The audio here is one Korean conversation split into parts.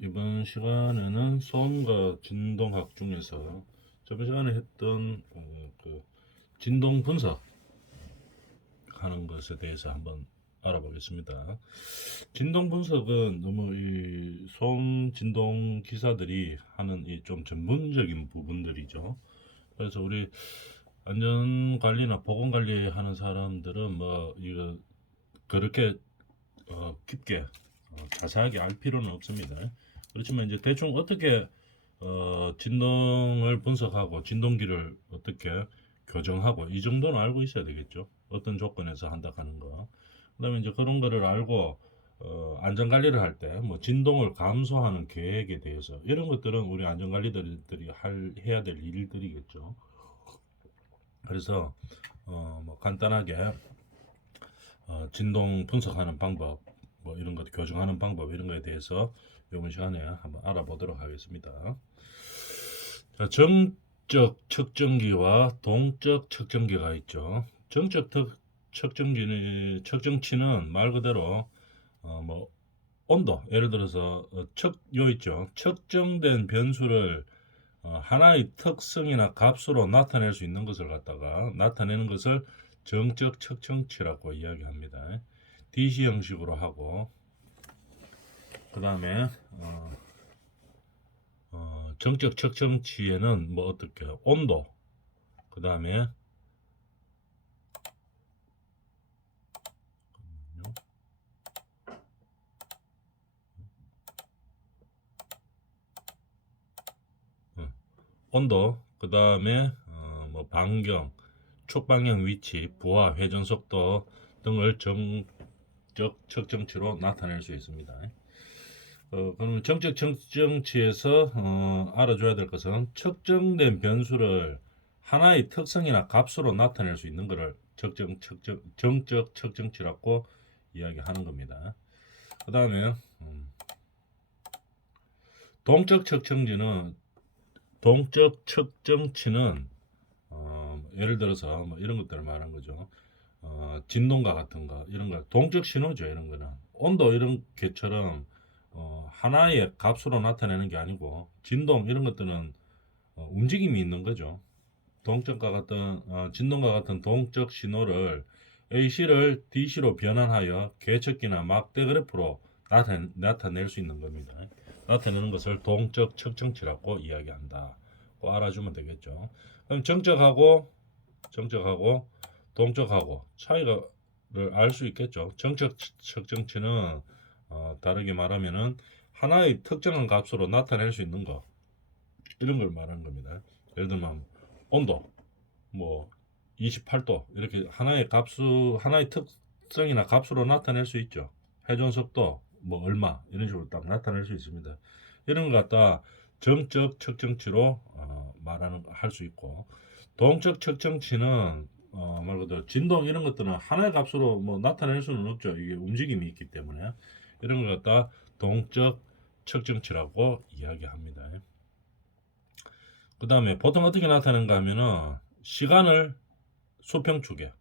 이번 시간에는 소음과 진동학 중에서 저번 시간에 했던 그 진동 분석하는 것에 대해서 한번 알아보겠습니다. 진동 분석은 너무 이 소음 진동 기사들이 하는 이 좀 전문적인 부분들이죠. 그래서 우리 안전 관리나 보건 관리 하는 사람들은 뭐 이거 그렇게 깊게 자세하게 알 필요는 없습니다. 그렇지만 이제 대충 어떻게 진동을 분석하고 진동기를 어떻게 교정하고 이 정도는 알고 있어야 되겠죠. 어떤 조건에서 한다 하는 거. 그다음에 이제 그런 거를 알고 안전 관리를 할 때 뭐 진동을 감소하는 계획에 대해서 이런 것들은 우리 안전 관리들이 해야 될 일들이겠죠. 그래서 뭐 간단하게 진동 분석하는 방법, 뭐 이런 것 교정하는 방법 이런 거에 대해서 이번 시간에 한번 알아보도록 하겠습니다. 자, 정적 측정기와 동적 측정기가 있죠. 정적 측정기는 측정치는 말 그대로 뭐 온도, 예를 들어서 요 있죠. 측정된 변수를 하나의 특성이나 값으로 나타낼 수 있는 것을 갖다가 나타내는 것을 정적 측정치라고 이야기합니다. DC 형식으로 하고 그 다음에 정적 측정치에는 뭐 어떻게 온도 그 다음에 온도 그 다음에 뭐 반경 축방향 위치 부하 회전 속도 등을 정적 측정치로 나타낼 수 있습니다. 그러면 정적 측정치에서 알아줘야 될 것은 측정된 변수를 하나의 특성이나 값으로 나타낼 수 있는 것을 정적 측정치라고 이야기하는 겁니다. 그 다음에 동적 측정치는 예를 들어서 뭐 이런 것들을 말한 거죠. 진동과 같은 거 이런 거 동적 신호죠. 이런 거는 온도 이런 개처럼 하나의 값으로 나타내는 게 아니고 진동 이런 것들은 움직임이 있는 거죠. 동적과 같은 진동과 같은 동적 신호를 AC를 DC로 변환하여 계측기나 막대 그래프로 나타낼 수 있는 겁니다. 나타내는 것을 동적 측정치라고 이야기한다. 꼭 알아주면 되겠죠. 그럼 정적하고 동적하고 차이를 알 수 있겠죠. 정적 측정치는 다르게 말하면은 하나의 특정한 값으로 나타낼 수 있는 거 이런 걸 말하는 겁니다. 예를 들면 온도 뭐 28도 이렇게 하나의 특성이나 값으로 나타낼 수 있죠. 회전 속도 뭐 얼마 이런 식으로 딱 나타낼 수 있습니다. 이런 거 갖다 정적 측정치로 말하는 할 수 있고 동적 측정치는 말 그대로 진동 이런 것들은 하나의 값으로 뭐 나타낼 수는 없죠. 이게 움직임이 있기 때문에 이런 걸 갖다 동적 측정치라고 이야기합니다. 그 다음에 보통 어떻게 나타내는가 하면은 시간을 수평축에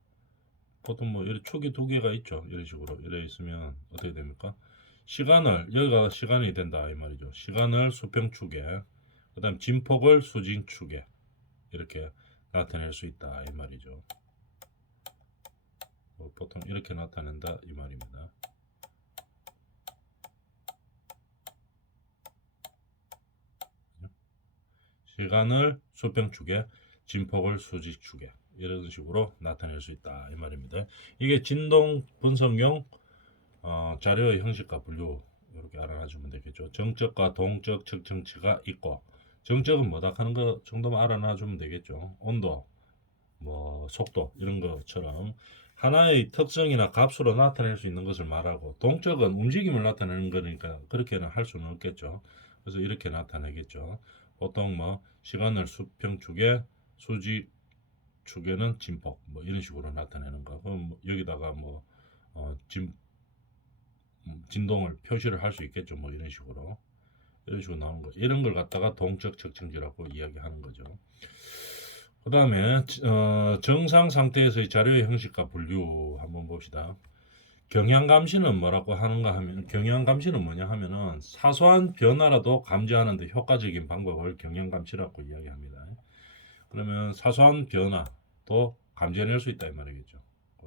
보통 뭐 이런 축이 두 개가 있죠. 이런 식으로 이래 있으면 어떻게 됩니까? 시간을 여기가 시간이 된다 이 말이죠. 시간을 수평축에 그다음 진폭을 수직축에 이렇게 나타낼 수 있다 이 말이죠. 보통 이렇게 나타낸다 이 말입니다. 시간을 수평축에 진폭을 수직축에 이런 식으로 나타낼 수 있다 이 말입니다. 이게 진동 분석용 자료의 형식과 분류 이렇게 알아놔주면 되겠죠. 정적과 동적 측정치가 있고 정적은 뭐다 하는 거 정도만 알아놔주면 되겠죠. 온도, 뭐 속도 이런 것처럼 하나의 특성이나 값으로 나타낼 수 있는 것을 말하고 동적은 움직임을 나타내는 거니까 그렇게는 할 수는 없겠죠. 그래서 이렇게 나타내겠죠. 보통 뭐 시간을 수평축에 수직축에는 진폭 뭐 이런 식으로 나타내는 거. 그럼 여기다가 뭐 진동을 표시를 할 수 있겠죠. 뭐 이런 식으로 나오는 거. 이런 걸 갖다가 동적 측정기라고 이야기하는 거죠. 그 다음에 정상 상태에서의 자료의 형식과 분류 한번 봅시다. 경향 감시는 뭐라고 하는가 하면 경향 감시는 뭐냐 하면은 사소한 변화라도 감지하는 데 효과적인 방법을 경향 감시라고 이야기합니다. 그러면 사소한 변화도 감지해낼 수 있다 이 말이겠죠.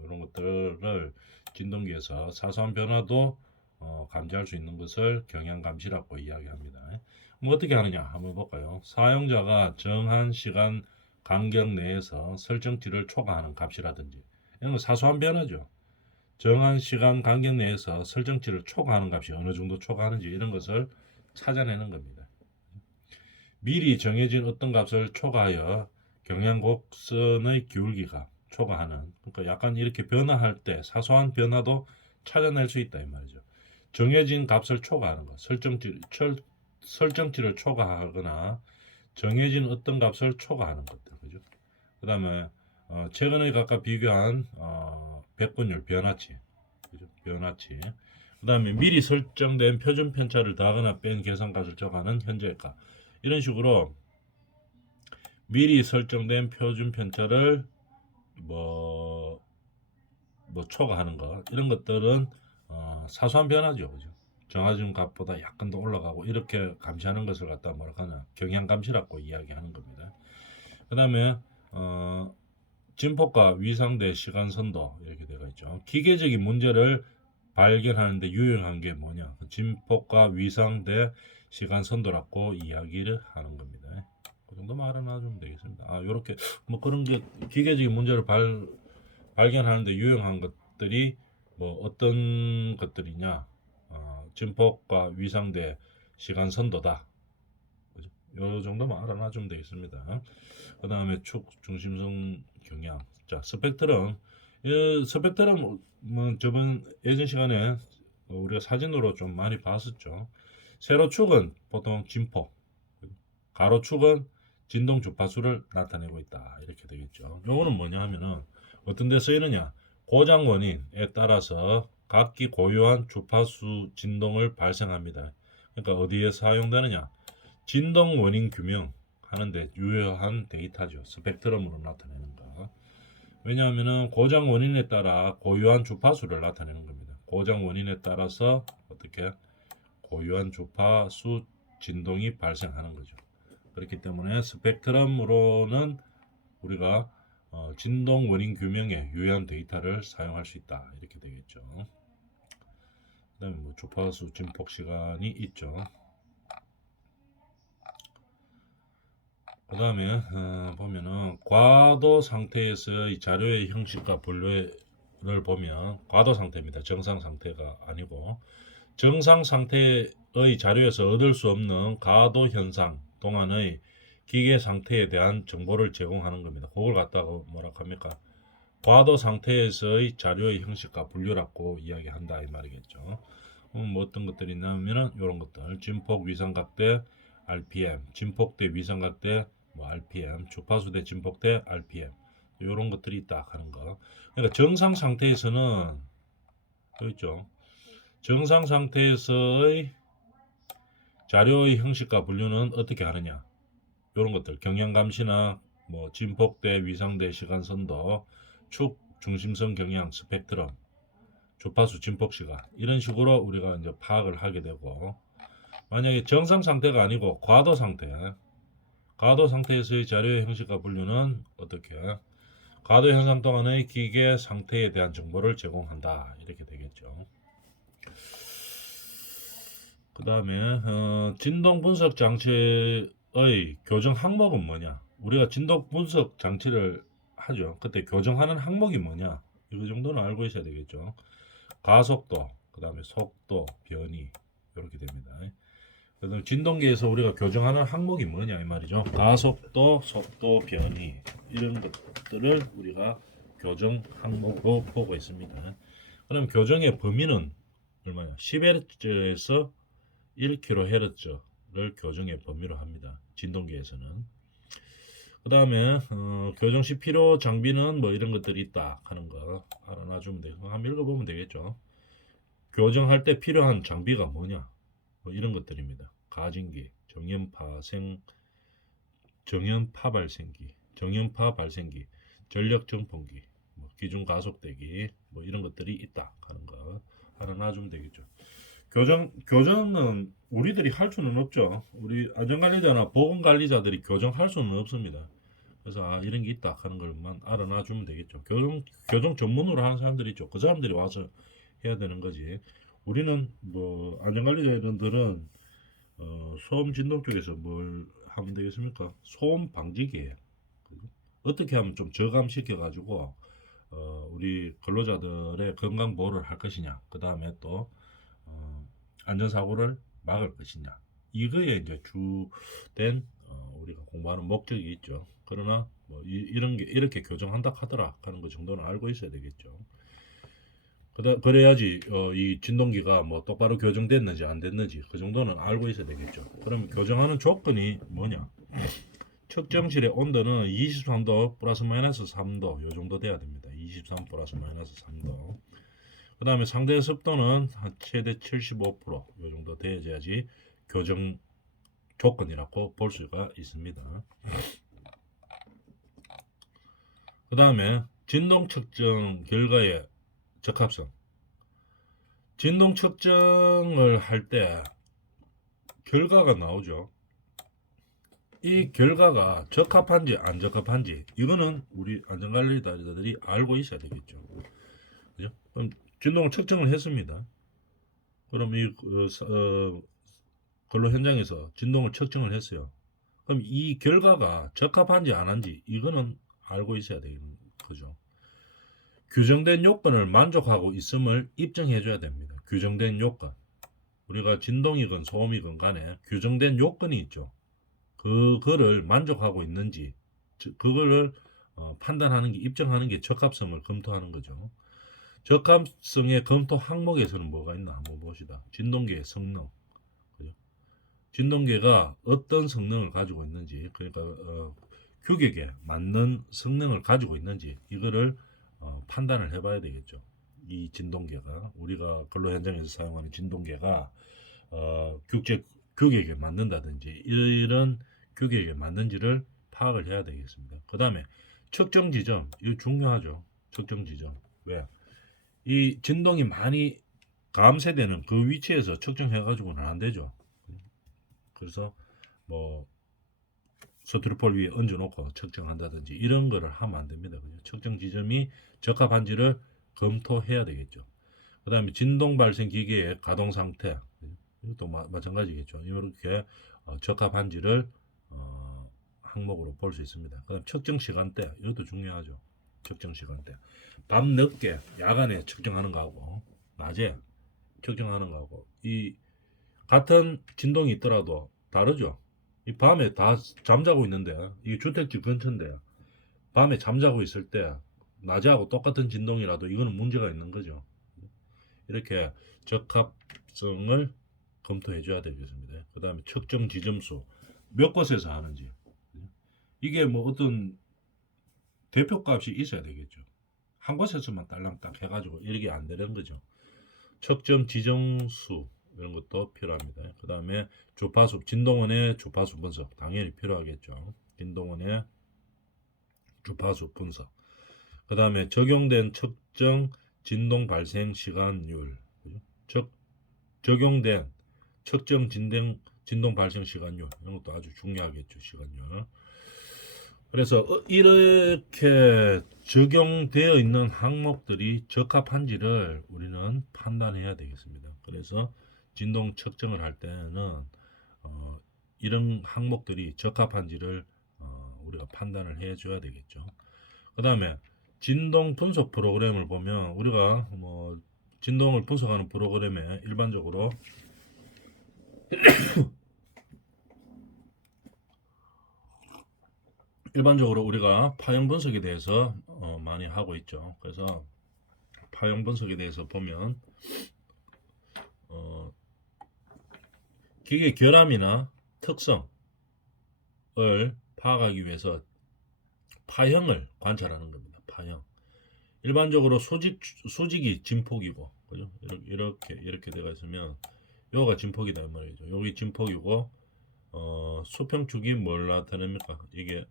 이런 것들을 진동기에서 사소한 변화도 감지할 수 있는 것을 경향 감시라고 이야기합니다. 뭐 어떻게 하느냐 한번 볼까요? 사용자가 정한 시간 간격 내에서 설정치를 초과하는 값이라든지 이런 건 사소한 변화죠. 정한 시간 간격 내에서 설정치를 초과하는 값이 어느 정도 초과하는지 이런 것을 찾아내는 겁니다. 미리 정해진 어떤 값을 초과하여 경향곡선의 기울기가 초과하는, 그러니까 약간 이렇게 변화할 때 사소한 변화도 찾아낼 수 있다 이 말이죠. 정해진 값을 초과하는 것, 설정치를 초과하거나 정해진 어떤 값을 초과하는 것들, 그죠? 그 다음에 최근에 각각 비교한 백분율 변화치, 그죠? 변화치. 그 다음에 미리 설정된 표준 편차를 더하거나 뺀 계산값을 적하는 현재의 값. 이런 식으로 미리 설정된 표준 편차를 뭐, 초과하는 것 이런 것들은 사소한 변화죠, 그죠? 정해진 값보다 약간 더 올라가고 이렇게 감시하는 것을 갖다 뭐라고 하나 경향 감시라고 이야기하는 겁니다. 그 다음에 진폭과 위상대 시간 선도 이렇게 되어 있죠. 기계적인 문제를 발견하는데 유용한 게 뭐냐? 진폭과 위상대 시간 선도라고 이야기를 하는 겁니다. 그 정도만 알아놔주면 되겠습니다. 요렇게 뭐 그런 게 기계적인 문제를 발견하는데 유용한 것들이 뭐 어떤 것들이냐? 진폭과 위상대 시간 선도다. 그죠? 요 정도만 알아놔주면 되겠습니다. 그 다음에 축 중심성 경향. 자, 스펙트럼. 이 스펙트럼 뭐 저번 예전 시간에 우리가 사진으로 좀 많이 봤었죠. 세로축은 보통 진폭, 가로축은 진동 주파수를 나타내고 있다. 이렇게 되겠죠. 요거는 뭐냐 하면은 어떤 데 쓰이느냐? 고장 원인에 따라서 각기 고유한 주파수 진동을 발생합니다. 그러니까 어디에 사용되느냐? 진동 원인 규명 하는데 유효한 데이터죠. 스펙트럼으로 나타내는 거. 왜냐하면 고장 원인에 따라 고유한 주파수를 나타내는 겁니다. 고장 원인에 따라서 어떻게 고유한 주파수 진동이 발생하는 거죠. 그렇기 때문에 스펙트럼으로는 우리가 진동 원인 규명에 유효한 데이터를 사용할 수 있다. 이렇게 되겠죠. 그다음에 뭐 주파수 진폭 시간이 있죠. 그 다음에 보면은 과도 상태에서의 자료의 형식과 분류를 보면 과도 상태입니다. 정상 상태가 아니고 정상 상태의 자료에서 얻을 수 없는 과도 현상 동안의 기계 상태에 대한 정보를 제공하는 겁니다. 그걸 갖다가 뭐라 합니까? 과도 상태에서의 자료의 형식과 분류라고 이야기한다 이 말이겠죠. 뭐 어떤 것들이 있냐면은 이런 것들 진폭 위상각대 RPM, 진폭대 위상각대 뭐 RPM, 주파수대 진폭대 RPM 이런 것들이 있다 하는 거. 그러니까 정상 상태에서는 있죠. 정상 상태에서의 자료의 형식과 분류는 어떻게 하느냐? 이런 것들 경향 감시나 뭐 진폭대, 위상대, 시간선도, 축, 중심성 경향, 스펙트럼, 주파수 진폭 시간 이런 식으로 우리가 이제 파악을 하게 되고 만약에 정상 상태가 아니고 과도 상태에서의 자료의 형식과 분류는 어떻게 과도 현상 동안의 기계 상태에 대한 정보를 제공한다 이렇게 되겠죠. 그 다음에 진동 분석 장치의 교정 항목은 뭐냐? 우리가 진동 분석 장치를 하죠. 그때 교정하는 항목이 뭐냐? 이 정도는 알고 있어야 되겠죠. 가속도, 그 다음에 속도, 변이 이렇게 됩니다. 그다음 진동기에서 우리가 교정하는 항목이 뭐냐 이 말이죠. 가속도, 속도, 변이 이런 것들을 우리가 교정 항목으로 보고 있습니다. 그럼 교정의 범위는 얼마냐? 10Hz에서 1kHz를 교정의 범위로 합니다. 진동기에서는. 그 다음에 교정 시 필요 장비는 뭐 이런 것들이 있다 하는 거 알아놔주면 되고 한번 읽어보면 되겠죠. 교정할 때 필요한 장비가 뭐냐? 뭐 이런 것들입니다. 가진기, 정연파 발생기, 전력 정pon기, 뭐 기준 가속대기 뭐 이런 것들이 있다 하는 거 알아놔주면 되겠죠. 교정은 우리들이 할 수는 없죠. 우리 안전관리자나 보건관리자들이 교정할 수는 없습니다. 그래서 이런 게 있다 하는 걸만 알아놔주면 되겠죠. 교정 전문으로 하는 사람들이 있죠. 그 사람들이 와서 해야 되는 거지. 우리는 뭐 안전관리자들은 소음 진동 쪽에서 뭘 하면 되겠습니까? 소음 방지기예요. 어떻게 하면 좀 저감시켜 가지고 우리 근로자들의 건강 보호를 할 것이냐, 그 다음에 또 안전사고를 막을 것이냐, 이거에 이제 주된 우리가 공부하는 목적이 있죠. 그러나 뭐 이런 게 이렇게 교정한다 하더라 하는 거 정도는 알고 있어야 되겠죠. 그래야지 이 진동기가 뭐 똑바로 교정됐는지 안 됐는지 그 정도는 알고 있어야 되겠죠. 그러면 교정하는 조건이 뭐냐? 측정실의 온도는 23도 플러스 마이너스 3도 요 정도 돼야 됩니다. 23 플러스 마이너스 3도. 그 다음에 상대 습도는 한 최대 75%요 정도 돼야지 교정 조건이라고 볼 수가 있습니다. 그 다음에 진동 측정 결과의 적합성. 진동 측정을 할 때 결과가 나오죠. 이 결과가 적합한지 안 적합한지 이거는 우리 안전관리자들이 알고 있어야 되겠죠. 그죠? 그럼 진동을 측정을 했습니다. 그럼 이 근로 현장에서 진동을 측정을 했어요. 그럼 이 결과가 적합한지 안 한지 이거는 알고 있어야 되는 거죠. 규정된 요건을 만족하고 있음을 입증해 줘야 됩니다. 규정된 요건. 우리가 진동이건 소음이건 간에 규정된 요건이 있죠. 그거를 만족하고 있는지 그거를 판단하는 게 입증하는 게 적합성을 검토하는 거죠. 적합성의 검토 항목에서는 뭐가 있나 한번 봅시다. 진동계의 성능. 그죠? 진동계가 어떤 성능을 가지고 있는지 그러니까 규격에 맞는 성능을 가지고 있는지 이거를 판단을 해봐야 되겠죠. 이 진동계가 우리가 근로 현장에서 사용하는 진동계가 국제 규격에 맞는다든지 이런 규격에 맞는지를 파악을 해야 되겠습니다. 그 다음에 측정 지점 이거 중요하죠. 측정 지점 왜? 이 진동이 많이 감쇄되는 그 위치에서 측정해 가지고는 안 되죠. 그래서 뭐 스트로폴 위에 얹어 놓고 측정한다든지 이런 거를 하면 안 됩니다. 그죠? 측정 지점이 적합한지를 검토해야 되겠죠. 그 다음에 진동 발생 기계의 가동 상태 이것도 마찬가지겠죠. 이렇게 적합한지를 항목으로 볼 수 있습니다. 그다음 측정 시간대 이것도 중요하죠. 측정 시간대 밤 늦게 야간에 측정하는 거하고 낮에 측정하는 거하고 이 같은 진동이 있더라도 다르죠. 이 밤에 다 잠자고 있는데 이게 주택지 근처인데 밤에 잠자고 있을 때 낮에하고 똑같은 진동이라도 이거는 문제가 있는 거죠. 이렇게 적합성을 검토해 줘야 되겠습니다. 그 다음에 측정 지점수 몇 곳에서 하는지 이게 뭐 어떤 대표값이 있어야 되겠죠. 한 곳에서만 딸랑딱 해가지고 이렇게 안 되는 거죠. 측정 지정수 이런 것도 필요합니다. 그 다음에 주파수 진동원의 주파수 분석 당연히 필요하겠죠. 진동원의 주파수 분석. 그 다음에 적용된 측정 진동 발생 시간율. 적용된 측정 진동 발생 시간율 이런 것도 아주 중요하겠죠. 시간율. 그래서 이렇게 적용되어 있는 항목들이 적합한지를 우리는 판단해야 되겠습니다. 그래서 진동 측정을 할 때는 이런 항목들이 적합한지를 우리가 판단을 해줘야 되겠죠. 그 다음에 진동 분석 프로그램을 보면 우리가 뭐 진동을 분석하는 프로그램에 일반적으로 우리가 파형 분석에 대해서 많이 하고 있죠. 그래서 파형 분석에 대해서 보면 기계 결함이나 특성을 파악하기 위해서 파형을 관찰하는 겁니다. 파형. 일반적으로 수직이 진폭이고, 그죠? 이렇게 되어 있으면 요가 진폭이다 이 말이죠. 여기 진폭이고, 수평축이 뭘 나타냅니까? 이게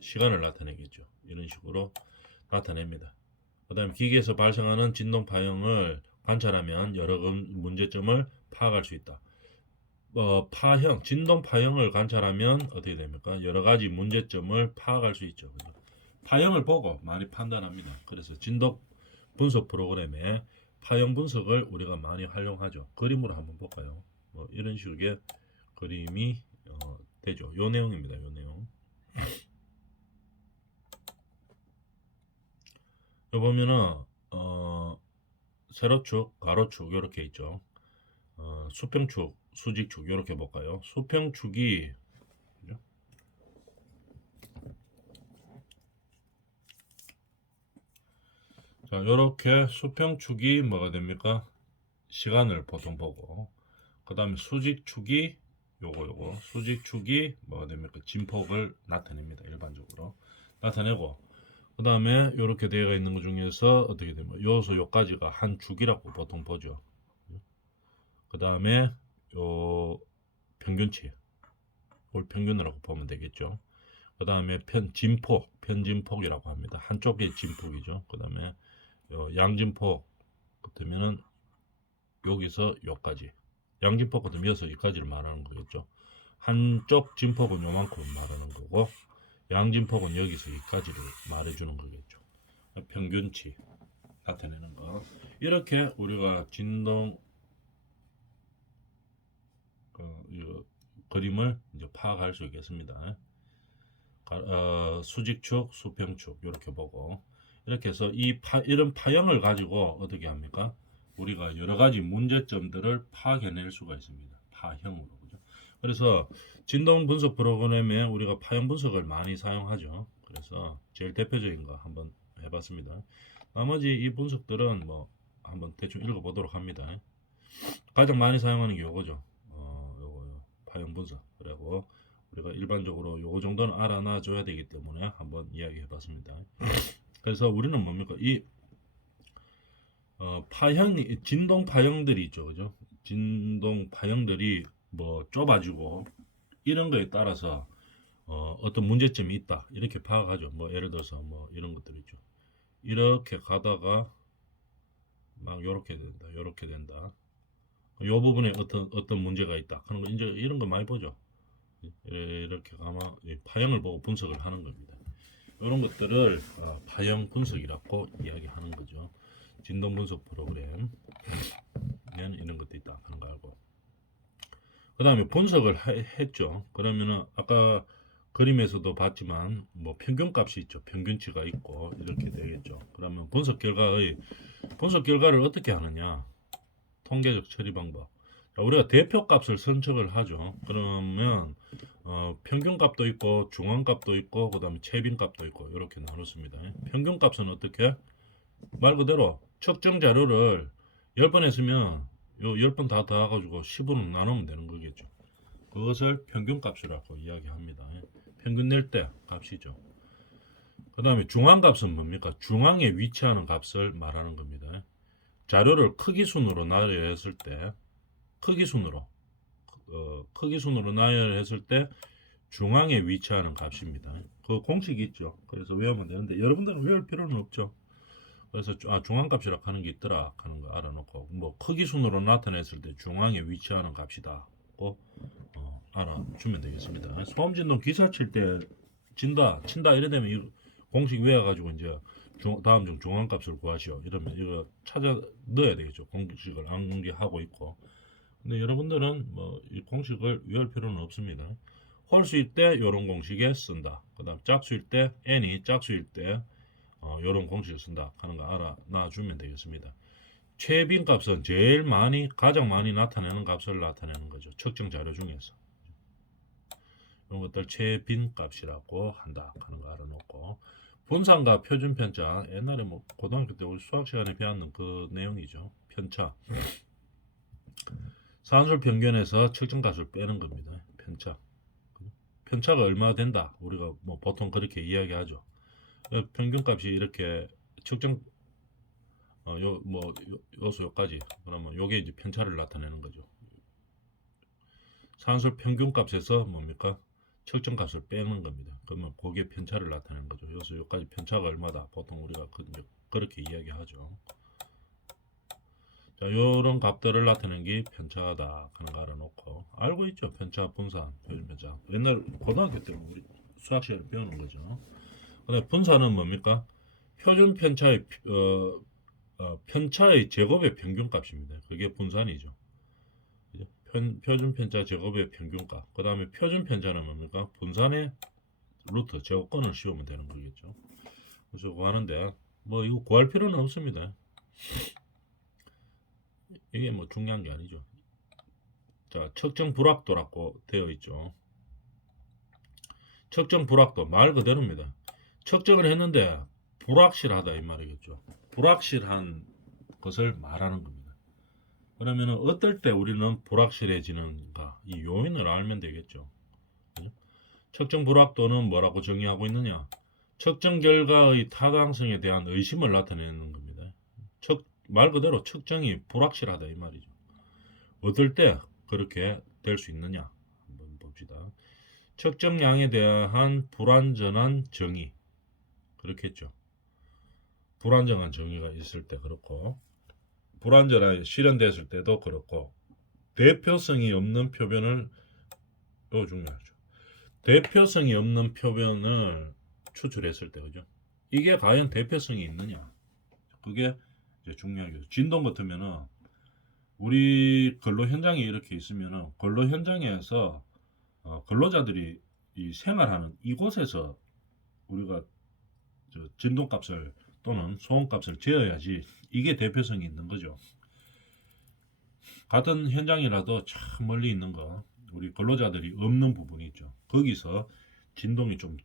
시간을 나타내겠죠. 이런 식으로 나타냅니다. 그다음에 기계에서 발생하는 진동 파형을 관찰하면 여러 문제점을 파악할 수 있다. 진동 파형을 관찰하면 어떻게 됩니까? 여러 가지 문제점을 파악할 수 있죠. 그죠? 파형을 보고 많이 판단합니다. 그래서 진동 분석 프로그램에 파형 분석을 우리가 많이 활용하죠. 그림으로 한번 볼까요? 뭐 이런 식의 그림이 되죠. 요 내용입니다. 요 내용. 요 보면은 세로축, 가로축 이렇게 있죠. 수평축, 수직축 이렇게 볼까요? 수평축이 그죠? 자, 이렇게 수평축이 뭐가 됩니까? 시간을 보통 보고, 그 다음에 수직축이 요거 수직축이 뭐가 됩니까? 진폭을 나타냅니다. 일반적으로 나타내고, 그 다음에 이렇게 되어 있는 것 중에서 어떻게 되면 요소 요까지가 한 축이라고 보통 보죠. 그 다음에 요 평균치, 올 평균이라고 보면 되겠죠. 그 다음에 편진폭이라고 합니다. 한쪽이 진폭이죠. 그 다음에 양진폭 같으면은 여기서 여기까지, 양진폭 같으면 여기서 여기까지를 말하는 거겠죠. 한쪽 진폭은 요만큼 말하는 거고, 양진폭은 여기서 여기까지를 말해주는 거겠죠. 평균치 나타내는 거. 이렇게 우리가 진동 그림을 이제 파악할 수 있겠습니다. 수직축, 수평축 이렇게 보고, 이렇게 해서 이런 파형을 가지고 어떻게 합니까? 우리가 여러 가지 문제점들을 파악해낼 수가 있습니다. 파형으로. 그죠? 그래서 진동 분석 프로그램에 우리가 파형 분석을 많이 사용하죠. 그래서 제일 대표적인 거 한번 해봤습니다. 나머지 이 분석들은 뭐 한번 대충 읽어보도록 합니다. 가장 많이 사용하는 게 요거죠. 요거 파형 분석. 그리고 우리가 일반적으로 요거 정도는 알아놔 줘야 되기 때문에 한번 이야기해 봤습니다. 그래서 우리는 뭡니까? 이 진동 파형들이 있죠. 그죠? 진동 파형들이 뭐 좁아지고 이런 거에 따라서 어떤 문제점이 있다. 이렇게 파악하죠. 뭐 예를 들어서 뭐 이런 것들 있죠. 이렇게 가다가 막 요렇게 된다. 요렇게 된다. 요 부분에 어떤 문제가 있다. 그런 거 이제 이런 거 많이 보죠. 이렇게 가면 파형을 보고 분석을 하는 겁니다. 이런 것들을 파형 분석이라고 이야기하는 거죠. 진동 분석 프로그램 이런 것도 있다 하는 거 알고, 그 다음에 분석을 했죠. 그러면은 아까 그림에서도 봤지만 뭐 평균값이 있죠. 평균치가 있고 이렇게 되겠죠. 그러면 분석 결과를 어떻게 하느냐? 통계적 처리 방법. 자, 우리가 대표값을 선척을 하죠. 그러면 평균값도 있고 중앙값도 있고 그다음에 최빈값도 있고 이렇게 나눴습니다. 평균값은 어떻게? 말 그대로 측정 자료를 10번 했으면 요 10번 다 더해가지고 10으로 나누면 되는 거겠죠. 그것을 평균값이라고 이야기합니다. 평균 낼 때 값이죠. 그 다음에 중앙값은 뭡니까? 중앙에 위치하는 값을 말하는 겁니다. 자료를 크기 순으로 나열했을 때 크기 순으로 나열했을 때 중앙에 위치하는 값입니다. 그 공식이 있죠. 그래서 외우면 되는데 여러분들은 외울 필요는 없죠. 그래서 중앙값이라고 하는 게 있더라 하는 거 알아놓고, 뭐 크기 순으로 나타냈을 때 중앙에 위치하는 값이다고 알아주면 되겠습니다. 소음 진동 기사 칠 때 친다 이래 되면 이 공식 외워가지고 이제 다음 중 중앙값을 구하시오 이러면 이거 찾아 넣어야 되겠죠. 공식을 암기하고 있고. 근데 여러분들은 뭐 이 공식을 외울 필요는 없습니다. 홀수일 때 이런 공식에 쓴다. 그다음 짝수일 때 n이 짝수일 때 이런 공식을 쓴다 하는 거 알아놔주면 되겠습니다. 최빈 값은 가장 많이 나타내는 값을 나타내는 거죠. 측정 자료 중에서. 이런 것들 최빈 값이라고 한다 하는 거 알아놓고, 분산과 표준 편차, 옛날에 뭐 고등학교 때 우리 수학 시간에 배웠는 그 내용이죠. 편차. 산술 평균에서 측정값을 빼는 겁니다. 편차가 얼마 된다. 우리가 뭐 보통 그렇게 이야기하죠. 평균값이 이렇게 측정 요소 요까지, 그러면 요게 이제 편차를 나타내는 거죠. 산술 평균값에서 뭡니까? 측정값을 빼는 겁니다. 그러면 그게 편차를 나타내는 거죠. 요소 요까지 편차가 얼마다. 보통 우리가 그렇게 이야기하죠. 자, 요런 값들을 나타내는 게 편차다 하는 거 알아놓고 알고 있죠. 편차, 분산, 표준 편차. 옛날 고등학교 때 우리 수학 시간에 배우는 거죠. 근데 분산은 뭡니까? 표준 편차의 편차의 제곱의 평균값입니다. 그게 분산이죠. 그죠? 표준 편차 제곱의 평균값. 그 다음에 표준 편차는 뭡니까? 분산의 루트 제곱권을 씌우면 되는 거겠죠. 그래서 그거 하는데 뭐 이거 구할 필요는 없습니다. 이게 뭐 중요한 게 아니죠. 자, 측정 불확도라고 되어 있죠. 측정 불확도 말 그대로입니다. 측정을 했는데 불확실하다 이 말이겠죠. 불확실한 것을 말하는 겁니다. 그러면 어떨 때 우리는 불확실해지는가 이 요인을 알면 되겠죠. 측정 불확도는 뭐라고 정의하고 있느냐? 측정 결과의 타당성에 대한 의심을 나타내는 겁니다. 말 그대로 측정이 불확실하다 이 말이죠. 어떨 때 그렇게 될 수 있느냐? 한번 봅시다. 측정량에 대한 불완전한 정의 그렇겠죠. 불완전한 정의가 있을 때 그렇고 불완전하게 실현됐을 때도 그렇고 대표성이 없는 표변을 또 중요하죠. 대표성이 없는 표변을 추출했을 때 그죠? 이게 과연 대표성이 있느냐? 그게 이제 중요하겠죠. 진동 같으면은 우리 근로 현장에 이렇게 있으면은 근로 현장에서 근로자들이 이 생활하는 이곳에서 우리가 진동값을 또는 소음값을 재어야지 이게 대표성이 있는 거죠. 같은 현장이라도 참 멀리 있는 거 우리 근로자들이 없는 부분이 있죠. 거기서 진동이 좀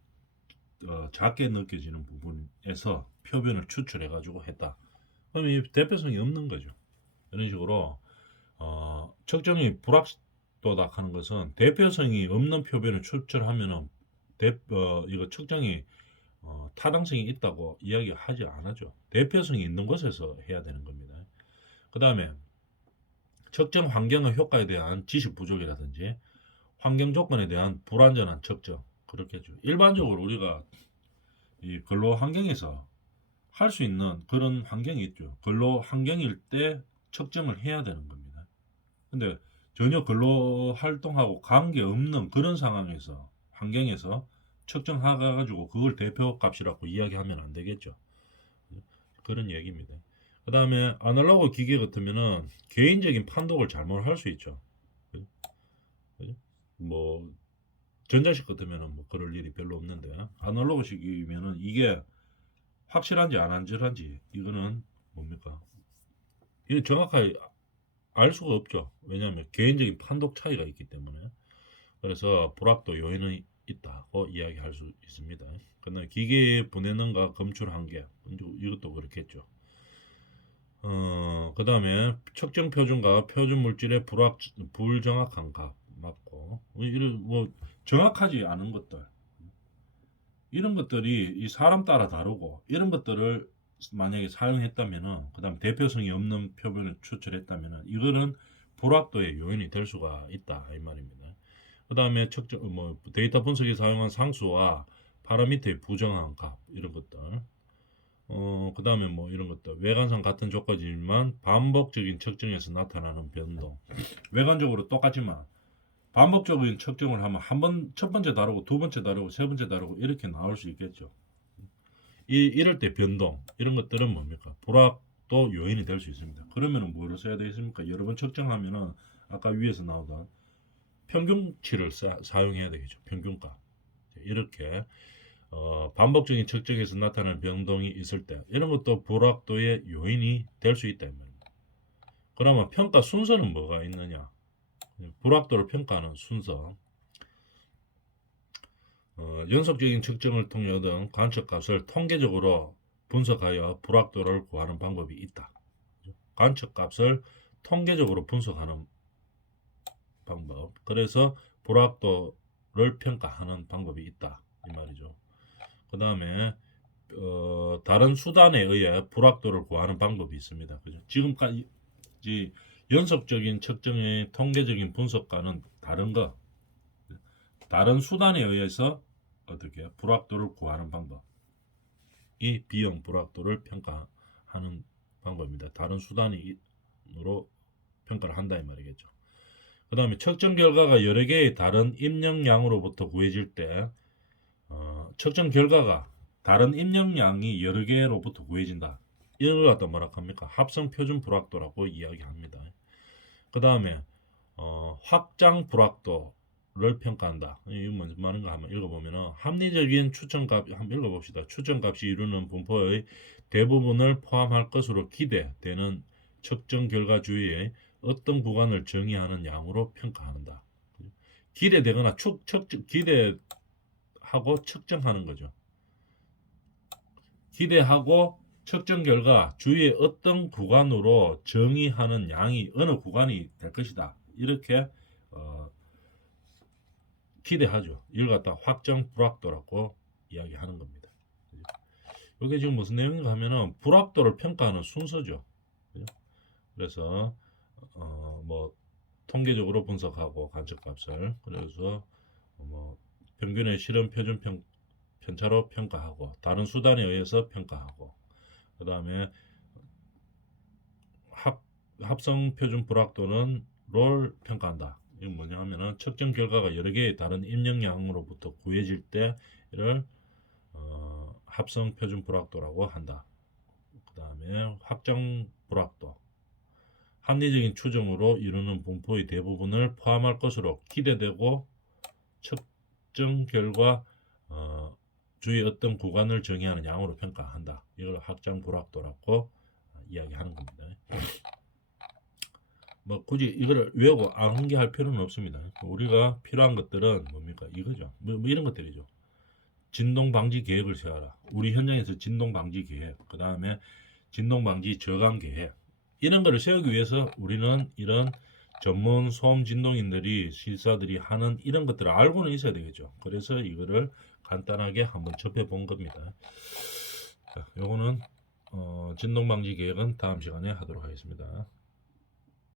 작게 느껴지는 부분에서 표변을 추출해 가지고 했다. 그럼 이 대표성이 없는 거죠. 이런 식으로 측정이 불확도다 하는 것은 대표성이 없는 표변을 추출하면은 이거 측정이 타당성이 있다고 이야기하지 않아죠. 대표성이 있는 곳에서 해야 되는 겁니다. 그 다음에 측정 환경의 효과에 대한 지식 부족이라든지 환경 조건에 대한 불완전한 측정 그렇겠죠. 일반적으로 우리가 이 근로 환경에서 할 수 있는 그런 환경이 있죠. 근로 환경일 때 측정을 해야 되는 겁니다. 근데 전혀 근로 활동하고 관계없는 그런 상황에서 환경에서 측정해가지고 그걸 대표값이라고 이야기하면 안 되겠죠. 그런 얘기입니다. 그 다음에 아날로그 기계 같으면은 개인적인 판독을 잘못할 수 있죠. 그죠? 뭐 전자식 같으면은 뭐 그럴 일이 별로 없는데 아날로그식이면은 이게 확실한지 안 확실한지 이거는 뭡니까? 이거 정확하게 알 수가 없죠. 왜냐하면 개인적인 판독 차이가 있기 때문에. 그래서 불확도 요인은 있다고 이야기할 수 있습니다. 그다음에 기계의 분해능과 검출 한계 이것도 그렇겠죠. 그 다음에 측정 표준과 표준 물질의 불정확한 값 맞고 이런 뭐 정확하지 않은 것들 이런 것들이 이 사람 따라 다르고 이런 것들을 만약에 사용했다면은 그다음 대표성이 없는 표본을 추출했다면은 이거는 불확도의 요인이 될 수가 있다 이 말입니다. 그다음에 측정 뭐 데이터 분석에 사용한 상수와 파라미터의 부정한 값 이런 것들 그다음에 뭐 이런 것들 외관상 같은 조건이지만 반복적인 측정에서 나타나는 변동 외관적으로 똑같지만 반복적인 측정을 하면 한 번 첫 번째 다르고 두 번째 다르고 세 번째 다르고 이렇게 나올 수 있겠죠. 이럴 때 변동 이런 것들은 뭡니까? 불확도 요인이 될 수 있습니다. 그러면은 뭐를 써야 되겠습니까? 여러 번 측정하면은 아까 위에서 나오던 평균치를 사용해야 되겠죠. 평균값 이렇게 반복적인 측정에서 나타나는 변동이 있을 때 이런 것도 불확도의 요인이 될 수 있다. 그러면 평가 순서는 뭐가 있느냐? 불확도를 평가하는 순서 연속적인 측정을 통해 얻은 관측값을 통계적으로 분석하여 불확도를 구하는 방법이 있다. 관측값을 통계적으로 분석하는 방법. 그래서 불확도를 평가하는 방법이 있다. 이 말이죠. 그 다음에 다른 수단에 의해 불확도를 구하는 방법이 있습니다. 그죠? 지금까지 연속적인 측정의 통계적인 분석과는 다른 거. 다른 수단에 의해서 어떻게 불확도를 구하는 방법. 이 비용 불확도를 평가하는 하는 방법입니다. 다른 수단으로 평가를 한다 이 말이겠죠. 그 다음에 측정 결과가 여러 개의 다른 입력량으로부터 구해질 때 측정 결과가 다른 입력량이 여러 개로부터 구해진다. 이걸 갖다 뭐라 합니까? 합성 표준 불확도라고 이야기합니다. 그 다음에 확장 불확도를 평가한다. 이게 뭔 말인가 한번 읽어보면은 합리적인 추정값 한번 읽어봅시다. 추정값이 이루는 분포의 대부분을 포함할 것으로 기대되는 측정 결과 주위의 어떤 구간을 정의하는 양으로 평가한다. 기대되거나 기대하고 측정하는 거죠. 기대하고 측정 결과 주위의 어떤 구간으로 정의하는 양이 어느 구간이 될 것이다. 이렇게 기대하죠. 이걸 갖다 확정 불확도라고 이야기하는 겁니다. 이게 지금 무슨 내용인가 하면은 불확도를 평가하는 순서죠. 그래서 뭐 통계적으로 분석하고 간접값을 그래서 뭐 평균의 실험 표준 편차로 평가하고 다른 수단에 의해서 평가하고 그 다음에 합성 표준 불확도는 를 평가한다. 이건 뭐냐 하면은 측정 결과가 여러 개의 다른 입력량으로부터 구해질 때 이를 합성 표준 불확도라고 한다. 그 다음에 확정 불확도 합리적인 추정으로 이루는 분포의 대부분을 포함할 것으로 기대되고 측정 결과 주위 어떤 구간을 정의하는 양으로 평가한다. 이걸 확정 불확도라고 이야기하는 겁니다. 뭐 굳이 이거를 외우고 암기할 필요는 없습니다. 우리가 필요한 것들은 뭡니까? 이거죠. 뭐 이런 것들이죠. 진동 방지 계획을 세워라. 우리 현장에서 진동 방지 계획, 그 다음에 진동 방지 저감 계획 이런 거를 세우기 위해서 우리는 이런 전문 소음 진동인들이 실사들이 하는 이런 것들을 알고는 있어야 되겠죠. 그래서 이거를 간단하게 한번 접해 본 겁니다. 자, 요거는 진동 방지 계획은 다음 시간에 하도록 하겠습니다.